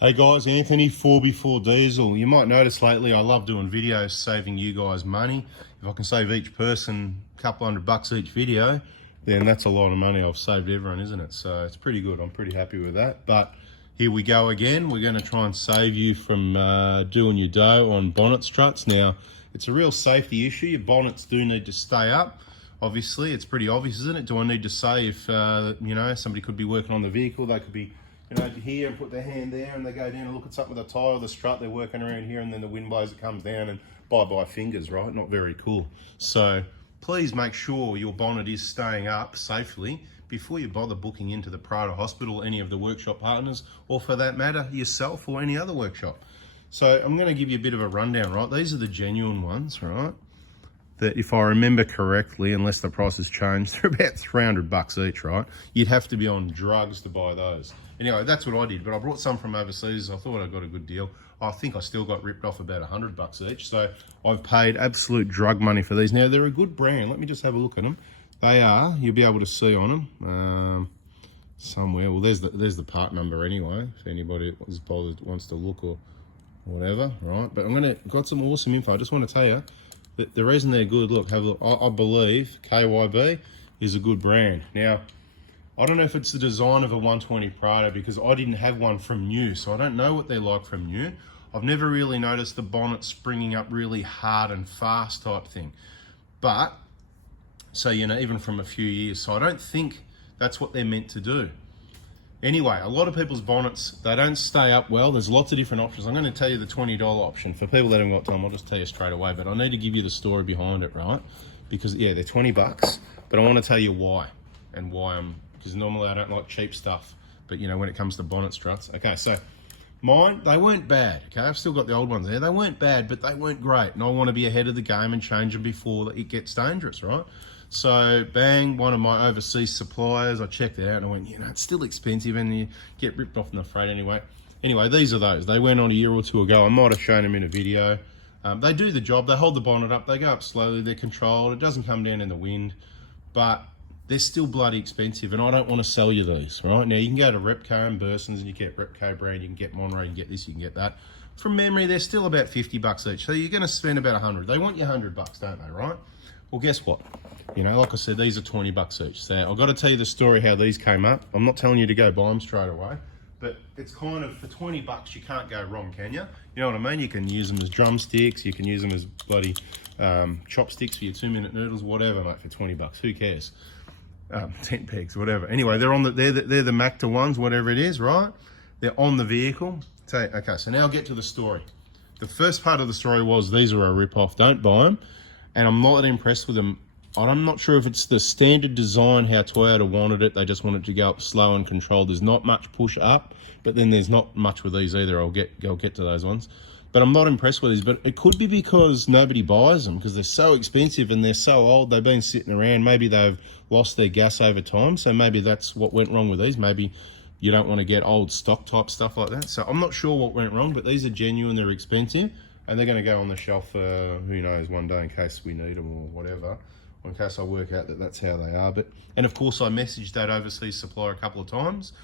Hey guys, Anthony 4x4 Diesel. You might notice lately I love doing videos saving you guys money. If I can save each person a couple $100 each video, then that's a lot of money I've saved everyone, isn't it? So it's pretty good. I'm pretty happy with that. But here we go again. We're going to try and save you from doing your dough on bonnet struts. Now, it's a real safety issue. Your bonnets do need to stay up. Obviously, it's pretty obvious, isn't it? Do I need to say if, somebody could be working on the vehicle, they could be here and put their hand there and they go down and look at something with a tyre or the strut, they're working around here and then the wind blows, it comes down and bye-bye fingers, right? Not very cool. So please make sure your bonnet is staying up safely before you bother booking into the Prada Hospital, any of the workshop partners, or for that matter, yourself or any other workshop. So I'm going to give you a bit of a rundown, right? These are the genuine ones, right? That if I remember correctly, unless the price has changed, they're about $300 each, right? You'd have to be on drugs to buy those. Anyway, that's what I did, but I brought some from overseas. I thought I got a good deal. I think I still got ripped off about $100 each. So I've paid absolute drug money for these. Now, they're a good brand. Let me just have a look at them. They are, you'll be able to see on them somewhere. Well, there's the part number anyway, if anybody was bothered wants to look or whatever, right? But got some awesome info. I just want to tell you, the reason they're good, look, have a look. I believe KYB is a good brand. Now, I don't know if it's the design of a 120 Prada because I didn't have one from new, so I don't know what they're like from new. I've never really noticed the bonnet springing up really hard and fast type thing. But, so, even from a few years, so I don't think that's what they're meant to do. Anyway, a lot of people's bonnets, they don't stay up well. There's lots of different options. I'm going to tell you the $20 option. For people that haven't got time, I'll just tell you straight away, but I need to give you the story behind it, right? Because, yeah, they're $20, but I want to tell you why and why because normally I don't like cheap stuff, but, when it comes to bonnet struts. Okay, so mine, they weren't bad, okay? I've still got the old ones there. They weren't bad, but they weren't great, and I want to be ahead of the game and change them before it gets dangerous, right? So bang, one of my overseas suppliers, I checked it out and I went, it's still expensive and you get ripped off in the freight anyway. Anyway, these are those. They went on a year or two ago. I might have shown them in a video. They do the job. They hold the bonnet up. They go up slowly. They're controlled. It doesn't come down in the wind, but they're still bloody expensive and I don't want to sell you these, right? Now you can go to Repco and Bursons and you get Repco brand, you can get Monroe, you can get this, you can get that. From memory, they're still about $50 each. So you're going to spend about 100. They want you $100, don't they, right? Well, guess what? Like I said, these are $20 each. So I've got to tell you the story how these came up. I'm not telling you to go buy them straight away, but it's kind of, for $20, you can't go wrong, can you? You know what I mean? You can use them as drumsticks. You can use them as bloody chopsticks for your 2-minute noodles, whatever, mate, for $20. Who cares? Tent pegs, whatever. Anyway, they're the Macta ones, whatever it is, right? They're on the vehicle. Okay, so now I'll get to the story. The first part of the story was these are a rip-off. Don't buy them. And I'm not impressed with them. I'm not sure if it's the standard design, how Toyota wanted it. They just wanted to go up slow and controlled. There's not much push up, but then there's not much with these either. I'll get to those ones. But I'm not impressed with these. But it could be because nobody buys them because they're so expensive and they're so old. They've been sitting around. Maybe they've lost their gas over time. So maybe that's what went wrong with these. Maybe you don't want to get old stock type stuff like that. So I'm not sure what went wrong, but these are genuine. They're expensive. And they're going to go on the shelf for, who knows, one day in case we need them or whatever, or in case I work out that that's how they are. And of course, I messaged that overseas supplier a couple of times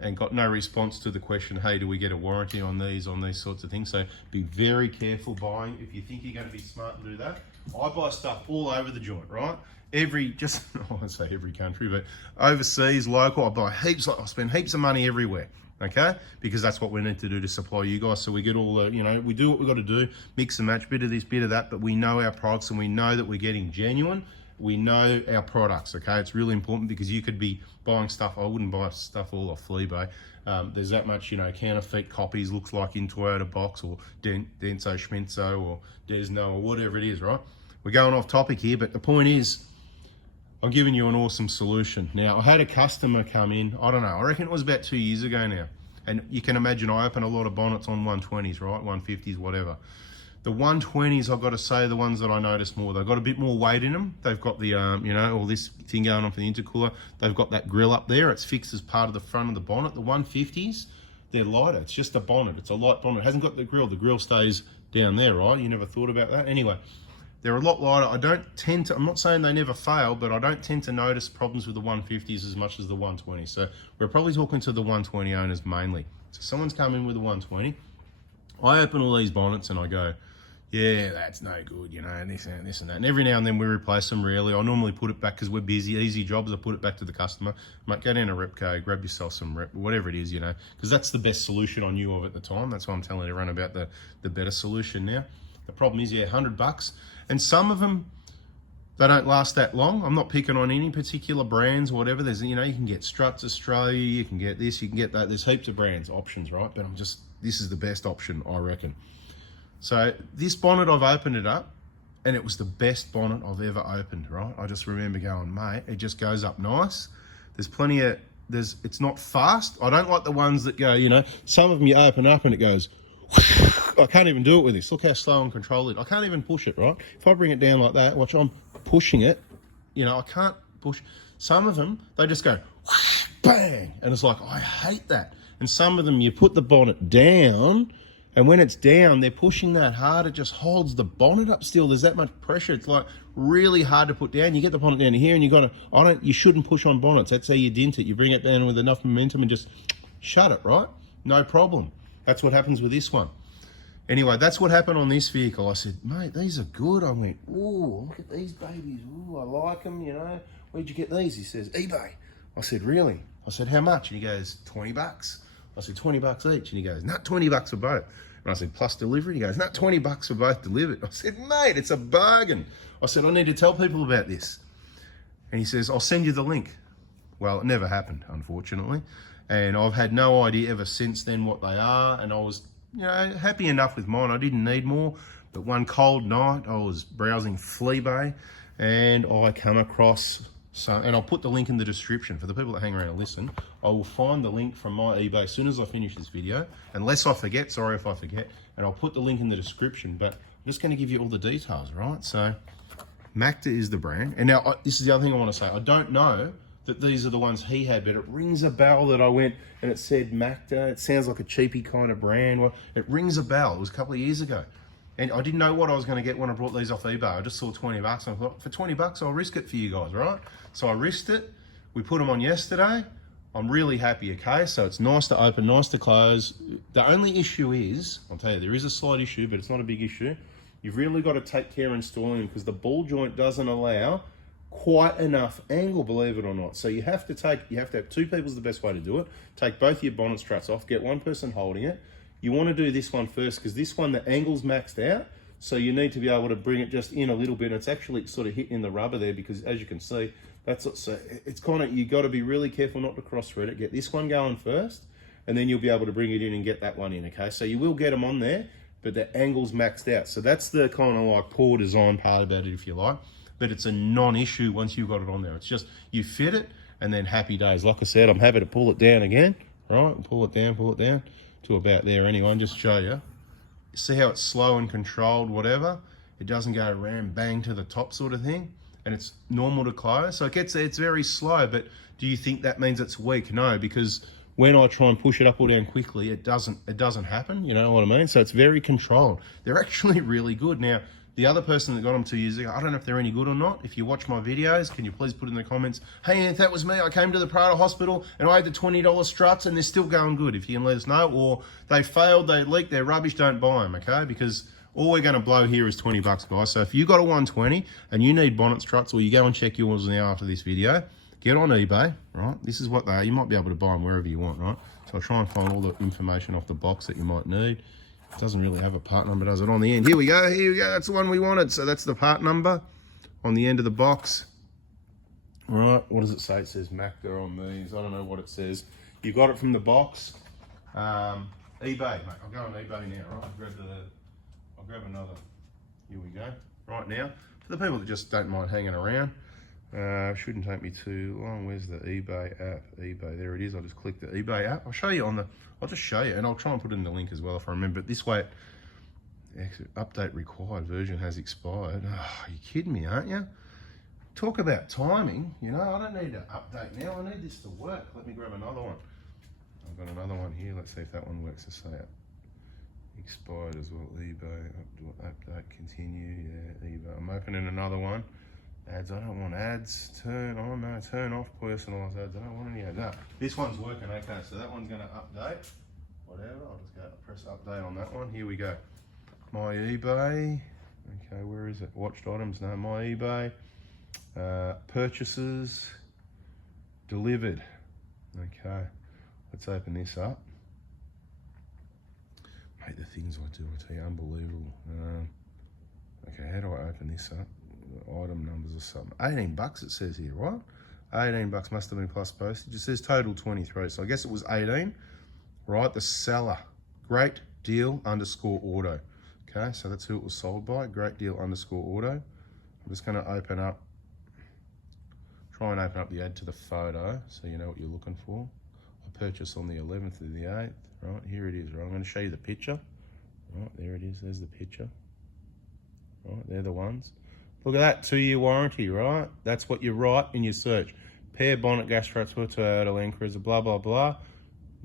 and got no response to the question, hey, do we get a warranty on these sorts of things? So be very careful buying. If you think you're going to be smart and do that, I buy stuff all over the joint, right? I won't say every country, but overseas, local, I buy heaps, I spend heaps of money everywhere. Okay, because that's what we need to do to supply you guys. So we get all the, we do what we got to do, mix and match, bit of this, bit of that, but we know our products and we know that we're getting genuine. We know our products, okay? It's really important because you could be buying stuff. I wouldn't buy stuff all off Fleabay. There's that much, counterfeit copies, looks like in Toyota box or Denso Schmenzo or Desno or whatever it is, right? We're going off topic here, but the point is, I'm giving you an awesome solution. Now, I had a customer come in, I don't know, I reckon it was about 2 years ago now. And you can imagine I open a lot of bonnets on 120s, right? 150s, whatever. The 120s, I've got to say, the ones that I notice more, they've got a bit more weight in them. They've got the, all this thing going on for the intercooler. They've got that grill up there. It's fixed as part of the front of the bonnet. The 150s, they're lighter. It's just a bonnet. It's a light bonnet. It hasn't got the grill. The grill stays down there, right? You never thought about that? Anyway. They're a lot lighter. I'm not saying they never fail, but I don't tend to notice problems with the 150s as much as the 120s. So we're probably talking to the 120 owners mainly. So someone's come in with a 120. I open all these bonnets and I go, yeah, that's no good, you know, and this and that. And every now and then we replace them really. I normally put it back because we're busy, easy jobs. I put it back to the customer. Mate, go down to Repco, grab yourself some Rep, whatever it is, you know, because that's the best solution I knew of at the time. That's why I'm telling everyone about the better solution now. The problem is, yeah, $100. And some of them, they don't last that long. I'm not picking on any particular brands or whatever. There's, you know, you can get Struts Australia, you can get this, you can get that. There's heaps of brands, options, right? But this is the best option, I reckon. So this bonnet, I've opened it up and it was the best bonnet I've ever opened, right? I just remember going, mate, it just goes up nice. There's plenty of, it's not fast. I don't like the ones that go, you know, some of them you open up and it goes, I can't even do it with this. Look how slow and controlled it. I can't even push it, right? If I bring it down like that, watch, I'm pushing it, you know, I can't push. Some of them, they just go, bang. And it's like, I hate that. And some of them, you put the bonnet down, and when it's down, they're pushing that hard. It just holds the bonnet up still. There's that much pressure. It's like really hard to put down. You get the bonnet down here and you shouldn't push on bonnets. That's how you dent it. You bring it down with enough momentum and just shut it, right? No problem. That's what happens with this one. Anyway, that's what happened on this vehicle. I said, mate, these are good. I went, ooh, look at these babies. Ooh, I like them, you know. Where'd you get these? He says, eBay. I said, really? I said, how much? And he goes, $20. I said, $20 each. And he goes, nah, $20 for both. And I said, plus delivery? He goes, nah, $20 for both delivered. I said, mate, it's a bargain. I said, I need to tell people about this. And he says, I'll send you the link. Well, it never happened, unfortunately. And I've had no idea ever since then what they are. And I was, you know, happy enough with mine. I didn't need more. But one cold night, I was browsing Fleabay and I come across some, and I'll put the link in the description for the people that hang around and listen. I will find the link from my eBay as soon as I finish this video, unless I forget, sorry if I forget, and I'll put the link in the description, but I'm just going to give you all the details, right? So Macta is the brand. And now this is the other thing I want to say. I don't know that these are the ones he had, but it rings a bell that I went and it said Macta. It sounds like a cheapy kind of brand. Well, it rings a bell. It was a couple of years ago. And I didn't know what I was going to get when I brought these off eBay. I just saw $20 and I thought, for $20, I'll risk it for you guys, right? So I risked it. We put them on yesterday. I'm really happy, okay? So it's nice to open, nice to close. The only issue is, I'll tell you, there is a slight issue, but it's not a big issue. You've really got to take care installing them because the ball joint doesn't allow quite enough angle, believe it or not. So you have to have two people is the best way to do it. Take both your bonnet struts off, get one person holding it. You want to do this one first because this one, the angle's maxed out. So you need to be able to bring it just in a little bit. It's actually sort of hitting the rubber there because as you can see, that's so it's kind of, you got to be really careful not to cross thread it. Get this one going first and then you'll be able to bring it in and get that one in, okay? So you will get them on there, but the angle's maxed out. So that's the kind of like poor design part about it, if you like. But it's a non-issue once you've got it on there. It's just, you fit it and then happy days. Like I said, I'm happy to pull it down again, right? Pull it down to about there anyway, and just show you. See how it's slow and controlled, whatever? It doesn't go ram bang to the top sort of thing. And it's normal to close. So it's very slow, but do you think that means it's weak? No, because when I try and push it up or down quickly, it doesn't happen, you know what I mean? So it's very controlled. They're actually really good. Now, the other person that got them 2 years ago, I don't know if they're any good or not. If you watch my videos, can you please put in the comments, hey, if that was me, I came to the Prada hospital and I had the $20 struts and they're still going good. If you can let us know, or they failed, they leaked, they're rubbish, don't buy them, okay? Because all we're going to blow here is $20, guys. So if you got a 120 and you need bonnet struts, or you go and check yours now after this video, get on eBay, right? This is what they are. You might be able to buy them wherever you want, right? So I'll try and find all the information off the box that you might need. It doesn't really have a part number, does it, on the end? Here we go, that's the one we wanted. So that's the part number on the end of the box. All right, what does it say? It says Macta on these. I don't know what it says. You got it from the box. eBay, mate. I'll go on eBay now, right? I'll grab another. Here we go. Right now, for the people that just don't mind hanging around, shouldn't take me too long. Where's the eBay app? eBay, there it is. I'll just click the eBay app. I'll show you I'll just show you, and I'll try and put it in the link as well if I remember. But this way, update required, version has expired. Oh, you kidding me, aren't you? Talk about timing, you know, I don't need to update now. I need this to work. Let me grab another one. I've got another one here. Let's see if that one works. To say it expired as well. eBay, update, continue. Yeah, eBay. I'm opening another one. Ads, I don't want ads. Turn off personalized ads. I don't want any ads. No, this one's working okay, so that one's gonna update. whatever. I'll just go press update on that one. Here we go. My eBay. Okay, where is it? Watched items. No, my eBay. Purchases. Delivered. Okay, let's open this up. Mate, the things I do, I tell you, unbelievable. Okay, how do I open this up? Item numbers or something. 18 bucks it says here, right? 18 bucks must have been plus postage. It says total 23, so I guess it was 18. Right, the seller, great deal underscore auto. Okay, so that's who it was sold by, great deal underscore auto. I'm just gonna open up, try and open up the add to the photo so you know what you're looking for. I purchased on the 11th of the 8th, right, here it is, right? I'm gonna show you the picture. Right, there it is, there's the picture. Right, they're the ones. Look at that, 2-year warranty, right? That's what you write in your search. Pair, bonnet, gas struts for Toyota, Land Cruiser, blah, blah, blah.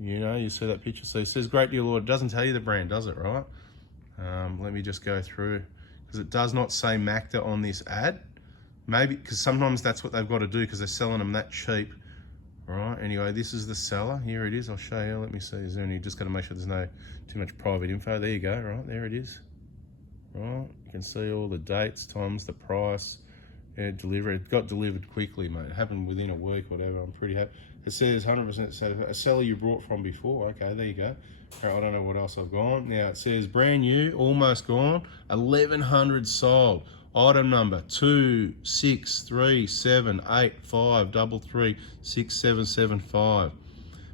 You know, you see that picture. So it says great deal order. It doesn't tell you the brand, does it, right? Let me just go through, because it does not say Macta on this ad. Maybe, because sometimes that's what they've got to do because they're selling them that cheap. Right, anyway, this is the seller. Here it is, I'll show you. Let me see, is there any, just got to make sure there's no too much private info. There you go, right, there it is. Right, you can see all the dates, times, the price, yeah, delivery. It got delivered quickly, mate. It happened within a week or whatever. I'm pretty happy. It says 100% safe. A seller you brought from before. Okay, there you go. Right, I don't know what else I've gone. Now it says brand new, almost gone, 1,100 sold. Item number 2637853367775.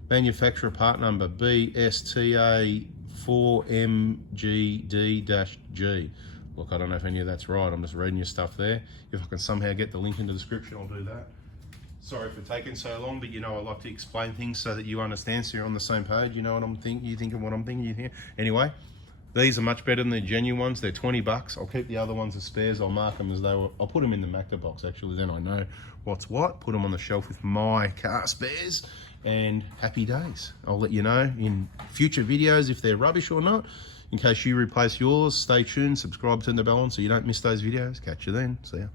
Manufacturer part number BSTA4MGD-G. Look, I don't know if any of that's right. I'm just reading your stuff there. If I can somehow get the link in the description, I'll do that. Sorry for taking so long, but you know I like to explain things so that you understand, so you're on the same page. You know what I'm thinking, you thinking what I'm thinking, you think. Anyway, these are much better than the genuine ones. They're 20 bucks. I'll keep the other ones as spares. I'll mark them as they were. I'll put them in the Macta box, actually. Then I know what's what. Put them on the shelf with my car spares. And happy days. I'll let you know in future videos if they're rubbish or not. In case you replace yours, stay tuned, subscribe, turn the bell on so you don't miss those videos. Catch you then. See ya.